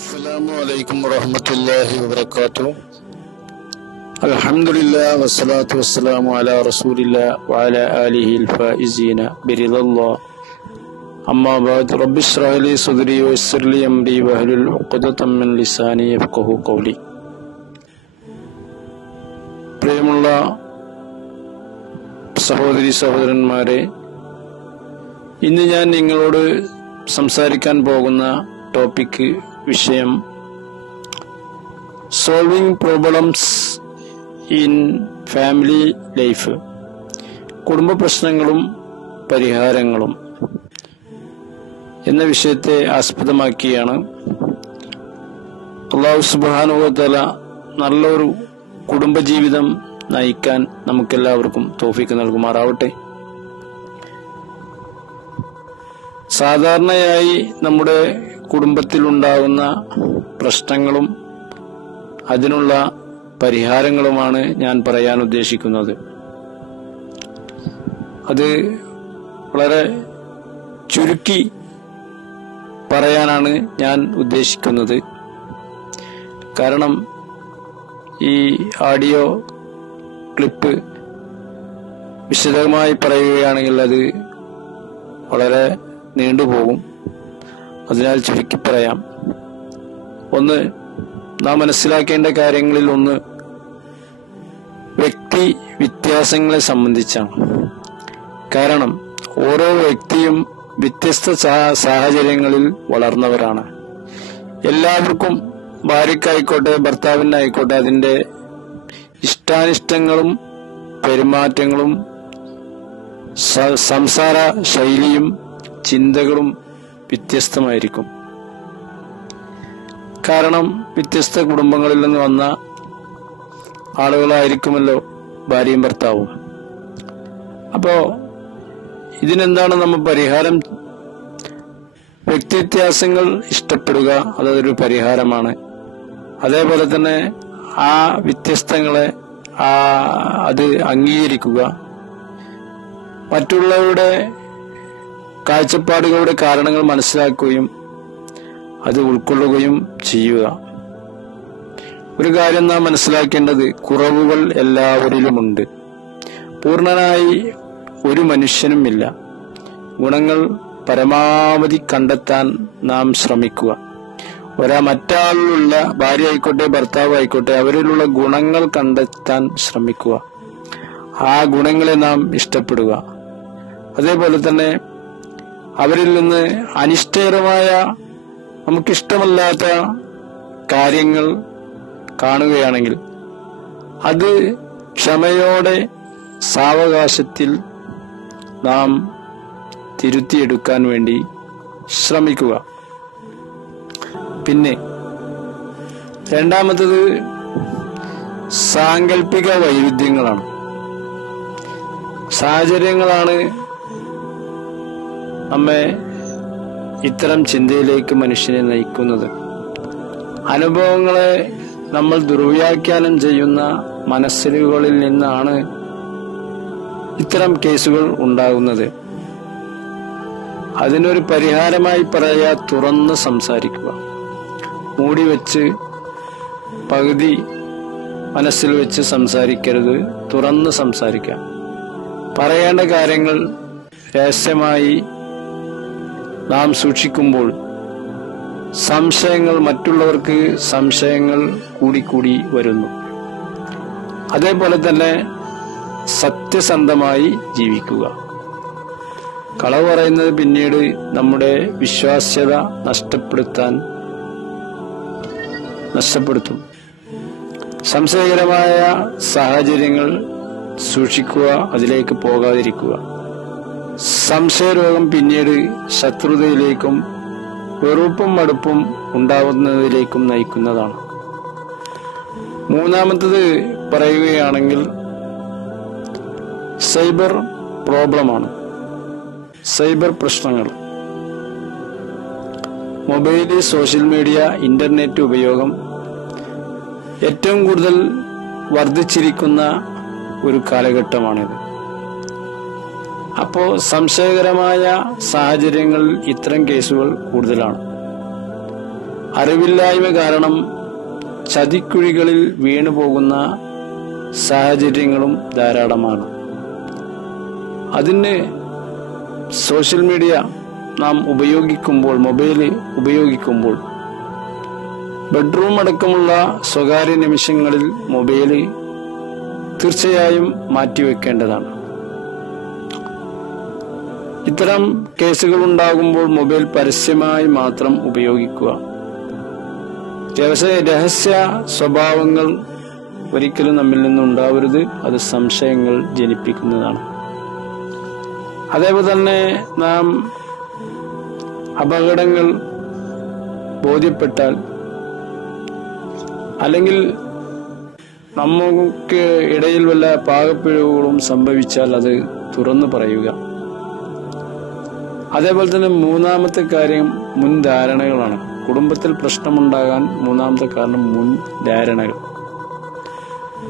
അസ്സലാമു അലൈക്കും വറഹ്മത്തുള്ളാഹി വബറകാതുഹു. അൽഹംദുലില്ലാഹി വസ്സലാത്തു വസ്സലാമു അലാ റസൂലില്ലാഹി വഅലാ ആലിഹിൽ ഫായിസീന ബിറിദല്ലാഹ്. അമ്മാ ബഅദ്. റബ്ബി ഇശ്റഹ് ലി സദ്രി വയസ്സിർ ലി അംരി വഹ്ലുൽ ഉഖ്ദതം മിൻ ലിസാനി യഫ്ഖഹു ഖൗലി. പ്രിയമുള്ള സഹോദരി സഹോദരന്മാരെ, ഇന്ന് ഞാൻ നിങ്ങളോട് സംസാരിക്കാൻ പോകുന്ന ടോപ്പിക് വിഷയം solving problems in family life, കുടുംബ പ്രശ്നങ്ങളും പരിഹാരങ്ങളും എന്ന വിഷയത്തെ ആസ്പദമാക്കിയാണ്. അല്ലാഹു സുബ്ഹാനഹു വ തആല നല്ലൊരു കുടുംബജീവിതം നയിക്കാൻ നമുക്കെല്ലാവർക്കും തൗഫീഖ് നൽകുമാറാവട്ടെ. സാധാരണയായി നമ്മുടെ കുടുംബത്തിലുണ്ടാകുന്ന പ്രശ്നങ്ങളും അതിനുള്ള പരിഹാരങ്ങളുമാണ് ഞാൻ പറയാൻ ഉദ്ദേശിക്കുന്നത്. അത് വളരെ ചുരുക്കി പറയാനാണ് ഞാൻ ഉദ്ദേശിക്കുന്നത്. കാരണം ഈ ഓഡിയോ ക്ലിപ്പ് വിശദമായി പറയുകയാണെങ്കിൽ അത് വളരെ നീണ്ടുപോകും. അതിനാൽ ചുരുക്കി പറയാം. ഒന്ന്, നാം മനസ്സിലാക്കേണ്ട കാര്യങ്ങളിൽ ഒന്ന് വ്യക്തി വ്യത്യാസങ്ങളെ സംബന്ധിച്ചാണ്. കാരണം ഓരോ വ്യക്തിയും വ്യത്യസ്ത സാഹചര്യങ്ങളിൽ വളർന്നവരാണ്. എല്ലാവർക്കും, ഭാര്യയ്ക്കായിക്കോട്ടെ ഭർത്താവിനായിക്കോട്ടെ, അതിൻ്റെ ഇഷ്ടാനിഷ്ടങ്ങളും പെരുമാറ്റങ്ങളും സംസാര ശൈലിയും ചിന്തകളും വ്യത്യസ്തമായിരിക്കും. കാരണം വ്യത്യസ്ത കുടുംബങ്ങളിൽ നിന്ന് വന്ന ആളുകളായിരിക്കുമല്ലോ ഭാര്യയും ഭർത്താവും. അപ്പോ ഇതിനെന്താണ് നമ്മൾ പരിഹാരം? വ്യക്തിവ്യത്യാസങ്ങൾ ഇഷ്ടപ്പെടുക, അതൊരു പരിഹാരമാണ്. അതേപോലെ തന്നെ ആ വ്യത്യസ്തങ്ങളെ അത് അംഗീകരിക്കുക, മറ്റുള്ളവരുടെ കാഴ്ചപ്പാടുകളുടെ കാരണങ്ങൾ മനസ്സിലാക്കുകയും അത് ഉൾക്കൊള്ളുകയും ചെയ്യുക. ഒരു കാര്യം നാം മനസ്സിലാക്കേണ്ടത്, കുറവുകൾ എല്ലാവരിലുമുണ്ട്. പൂർണ്ണനായി ഒരു മനുഷ്യനുമില്ല. ഗുണങ്ങൾ പരമാവധി കണ്ടെത്താൻ നാം ശ്രമിക്കുക. മറ്റാളിലുള്ള ഭാര്യ ആയിക്കോട്ടെ ഭർത്താവ് ആയിക്കോട്ടെ, അവരിലുള്ള ഗുണങ്ങൾ കണ്ടെത്താൻ ശ്രമിക്കുക. ആ ഗുണങ്ങളെ നാം ഇഷ്ടപ്പെടുക. അതേപോലെ തന്നെ അവരിൽ നിന്ന് അനിഷ്ടകരമായ, നമുക്കിഷ്ടമല്ലാത്ത കാര്യങ്ങൾ കാണുകയാണെങ്കിൽ അത് ക്ഷമയോടെ സാവകാശത്തിൽ നാം തിരുത്തിയെടുക്കാൻ വേണ്ടി ശ്രമിക്കുക. പിന്നെ രണ്ടാമത്തത് സാങ്കല്പിക വൈരുദ്ധ്യങ്ങളാണ്. സാഹചര്യങ്ങളാണ് നമ്മെ ഇത്തരം ചിന്തയിലേക്ക് മനുഷ്യനെ നയിക്കുന്നത്. അനുഭവങ്ങളെ നമ്മൾ ദുർവ്യാഖ്യാനം ചെയ്യുന്ന മനസ്സിലുകളിൽ നിന്നാണ് ഇത്തരം കേസുകൾ ഉണ്ടാകുന്നത്. അതിനൊരു പരിഹാരമായി പറയാ, തുറന്ന് സംസാരിക്കുക. മൂടി വെച്ച് പകുതി മനസ്സിൽ വെച്ച് സംസാരിക്കരുത്, തുറന്ന് സംസാരിക്കാം. പറയേണ്ട കാര്യങ്ങൾ രഹസ്യമായി നാം സൂക്ഷിക്കുമ്പോൾ മറ്റുള്ളവർക്ക് സംശയങ്ങൾ കൂടിക്കൂടി വരുന്നു. അതേപോലെ തന്നെ സത്യസന്ധമായി ജീവിക്കുക. കളവ് പറയുന്നത് പിന്നീട് നമ്മുടെ വിശ്വാസ്യത നഷ്ടപ്പെടുത്തും. സംശയകരമായ സാഹചര്യങ്ങൾ സൂക്ഷിക്കുക, അതിലേക്ക് പോകാതിരിക്കുക. സംശയരോഗം പിന്നീട് ശത്രുതയിലേക്കും വെറുപ്പും മടുപ്പും ഉണ്ടാവുന്നതിലേക്കും നയിക്കുന്നതാണ്. മൂന്നാമത്തത് പറയുകയാണെങ്കിൽ സൈബർ പ്രോബ്ലമാണ്. സൈബർ പ്രശ്നങ്ങൾ. മൊബൈൽ, സോഷ്യൽ മീഡിയ, ഇന്റർനെറ്റ് ഉപയോഗം ഏറ്റവും കൂടുതൽ വർദ്ധിച്ചിരിക്കുന്ന ഒരു കാലഘട്ടമാണിത്. അപ്പോൾ സംശയകരമായ സാഹചര്യങ്ങളിൽ ഇത്തരം കേസുകൾ കൂടുതലാണ്. അറിവില്ലായ്മ കാരണം ചതിക്കുഴികളിൽ വീണു പോകുന്ന സാഹചര്യങ്ങളും ധാരാളമാണ്. അതിന് സോഷ്യൽ മീഡിയ നാം ഉപയോഗിക്കുമ്പോൾ, മൊബൈൽ ഉപയോഗിക്കുമ്പോൾ, ബെഡ്റൂം അടക്കമുള്ള സ്വകാര്യ നിമിഷങ്ങളിൽ മൊബൈൽ തീർച്ചയായും മാറ്റിവെക്കേണ്ടതാണ്. ഇത്തരം കേസുകൾ ഉണ്ടാകുമ്പോൾ മൊബൈൽ പരസ്യമായി മാത്രം ഉപയോഗിക്കുക. രഹസ്യ സ്വഭാവങ്ങൾ ഒരിക്കലും നമ്മിൽ നിന്നുണ്ടാവരുത്. അത് സംശയങ്ങൾ ജനിപ്പിക്കുന്നതാണ്. അതേപോലെ തന്നെ നാം അപകടങ്ങൾ ബോധ്യപ്പെട്ടാൽ അല്ലെങ്കിൽ നമുക്ക് ഇടയിൽ വല്ല പാകപ്പിഴവുകളും സംഭവിച്ചാൽ അത് തുറന്നു പറയുക. അതേപോലെ തന്നെ മൂന്നാമത്തെ കാര്യം മുൻധാരണകളാണ്. കുടുംബത്തിൽ പ്രശ്നമുണ്ടാകാൻ മൂന്നാമത്തെ കാരണം മുൻധാരണകൾ.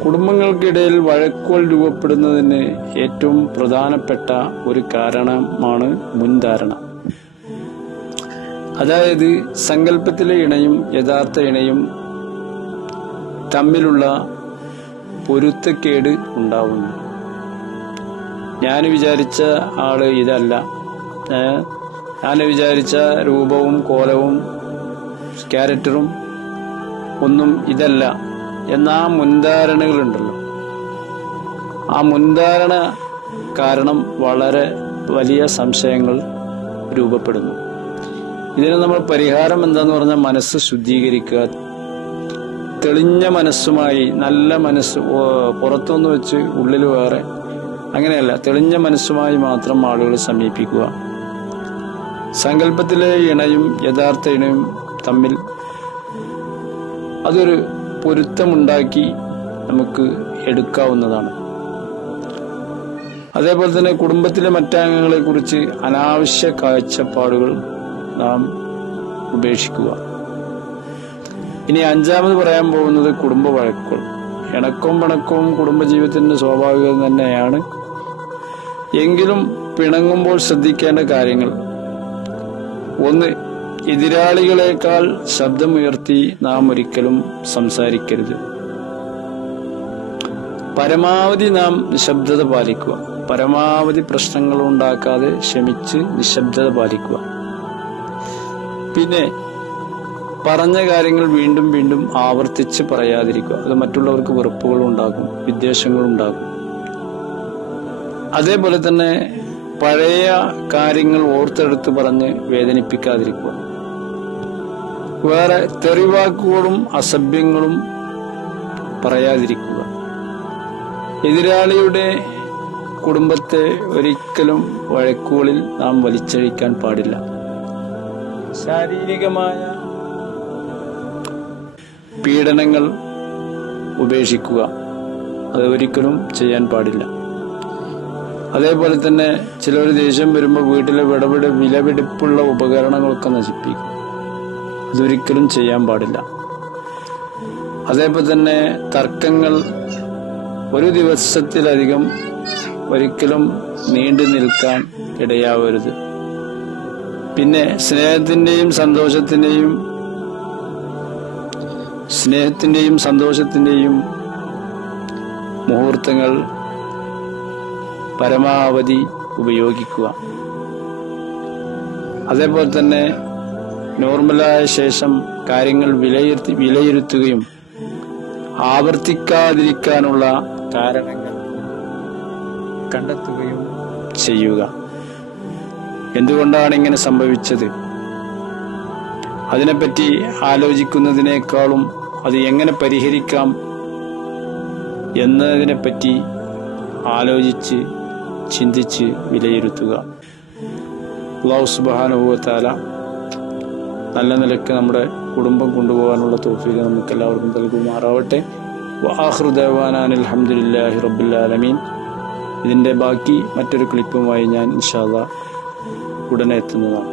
കുടുംബങ്ങൾക്കിടയിൽ വഴക്കുകൾ രൂപപ്പെടുന്നതിന് ഏറ്റവും പ്രധാനപ്പെട്ട ഒരു കാരണമാണ് മുൻധാരണ. അതായത് സങ്കല്പത്തിലെ ഇണയും യഥാർത്ഥ ഇണയും തമ്മിലുള്ള പൊരുത്തക്കേട് ഉണ്ടാവുന്നു. ഞാൻ വിചാരിച്ച ആള് ഇതല്ല, ഞാൻ വിചാരിച്ച രൂപവും കോലവും ക്യാരക്ടറും ഒന്നും ഇതല്ല എന്നാ മുൻധാരണകളുണ്ടല്ലോ. ആ മുൻധാരണ കാരണം വളരെ വലിയ സംശയങ്ങൾ രൂപപ്പെടുന്നു. ഇതിന് നമ്മൾ പരിഹാരം എന്താന്ന് പറഞ്ഞാൽ മനസ്സ് ശുദ്ധീകരിക്കുക. തെളിഞ്ഞ മനസ്സുമായി, നല്ല മനസ്സ്, പുറത്തൊന്ന് വെച്ച് ഉള്ളിൽ വേറെ, അങ്ങനെയല്ല, തെളിഞ്ഞ മനസ്സുമായി മാത്രം ആളുകളെ സമീപിക്കുക. സങ്കല്പത്തിലെ ഇണയും യഥാർത്ഥ ഇണയും തമ്മിൽ അതൊരു പൊരുത്തമുണ്ടാക്കി നമുക്ക് എടുക്കാവുന്നതാണ്. അതേപോലെ തന്നെ കുടുംബത്തിലെ മറ്റംഗങ്ങളെ കുറിച്ച് അനാവശ്യ കാഴ്ചപ്പാടുകൾ നാം ഉപേക്ഷിക്കുക. ഇനി അഞ്ചാമത് പറയാൻ പോകുന്നത് കുടുംബ വഴക്കുകൾ. ഇണക്കവും പിണക്കവും കുടുംബജീവിതത്തിന്റെ സ്വാഭാവികം തന്നെയാണ്. എങ്കിലും പിണങ്ങുമ്പോൾ ശ്രദ്ധിക്കേണ്ട കാര്യങ്ങൾ: ഒന്ന്, എതിരാളികളെക്കാൾ ശബ്ദമുയർത്തി നാം ഒരിക്കലും സംസാരിക്കരുത്. പരമാവധി നാം നിശബ്ദത പാലിക്കുക. പരമാവധി പ്രശ്നങ്ങൾ ഉണ്ടാക്കാതെ ക്ഷമിച്ച് നിശബ്ദത പാലിക്കുക. പിന്നെ പറഞ്ഞ കാര്യങ്ങൾ വീണ്ടും വീണ്ടും ആവർത്തിച്ച് പറയാതിരിക്കുക. അത് മറ്റുള്ളവർക്ക് വെറുപ്പുകൾ ഉണ്ടാകും, വിദ്വേഷങ്ങൾ ഉണ്ടാകും. അതേപോലെ തന്നെ പഴയ കാര്യങ്ങൾ ഓർത്തെടുത്ത് പറഞ്ഞ് വേദനിപ്പിക്കാതിരിക്കുക. വേറെ തെറിവാക്കുകളും അസഭ്യങ്ങളും പറയാതിരിക്കുക. എതിരാളിയുടെ കുടുംബത്തെ ഒരിക്കലും വഴക്കുകളിൽ നാം വലിച്ചഴിക്കാൻ പാടില്ല. ശാരീരികമായ പീഡനങ്ങൾ ഉപേക്ഷിക്കുക. അത് ഒരിക്കലും ചെയ്യാൻ പാടില്ല. അതേപോലെ തന്നെ ചിലർ ദേഷ്യം വരുമ്പോൾ വീട്ടിലെ വിലപിടിപ്പുള്ള ഉപകരണങ്ങളൊക്കെ നശിപ്പിക്കും. അതൊരിക്കലും ചെയ്യാൻ പാടില്ല. അതേപോലെ തന്നെ തർക്കങ്ങൾ ഒരു ദിവസത്തിലധികം ഒരിക്കലും നീണ്ടു നിൽക്കാൻ ഇടയാവരുത്. പിന്നെ സ്നേഹത്തിന്റെയും സന്തോഷത്തിന്റെയും മുഹൂർത്തങ്ങൾ പരമാവധി ഉപയോഗിക്കുക. അതേപോലെ തന്നെ നോർമലായ ശേഷം കാര്യങ്ങൾ വിലയിരുത്തുകയും ആവർത്തിക്കാതിരിക്കാനുള്ള കാരണങ്ങൾ കണ്ടെത്തുകയും ചെയ്യുക. എന്തുകൊണ്ടാണ് ഇങ്ങനെ സംഭവിച്ചത്? അതിനെപ്പറ്റി ആലോചിക്കുന്നതിനേക്കാളും അത് എങ്ങനെ പരിഹരിക്കാം എന്നതിനെപ്പറ്റി ആലോചിച്ച് ചിന്തിച്ച് വിലയിരുത്തുക. അല്ലാഹു സുബ്ഹാനഹു വ തആല നല്ല നിലയ്ക്ക് നമ്മുടെ കുടുംബം കൊണ്ടുപോകാനുള്ള തൗഫീഖ് നമുക്ക് എല്ലാവർക്കും നൽകുമാറാവട്ടെ. വആഖിറു ദഅവാനാ അൽഹംദുലില്ലാഹി റബ്ബിൽ ആലമീൻ. ഇതിന്റെ ബാക്കി മറ്റൊരു ക്ലിപ്പുമായി ഞാൻ ഇൻഷാ അല്ലാഹ് ഉടനെ എത്തുന്നതാണ്.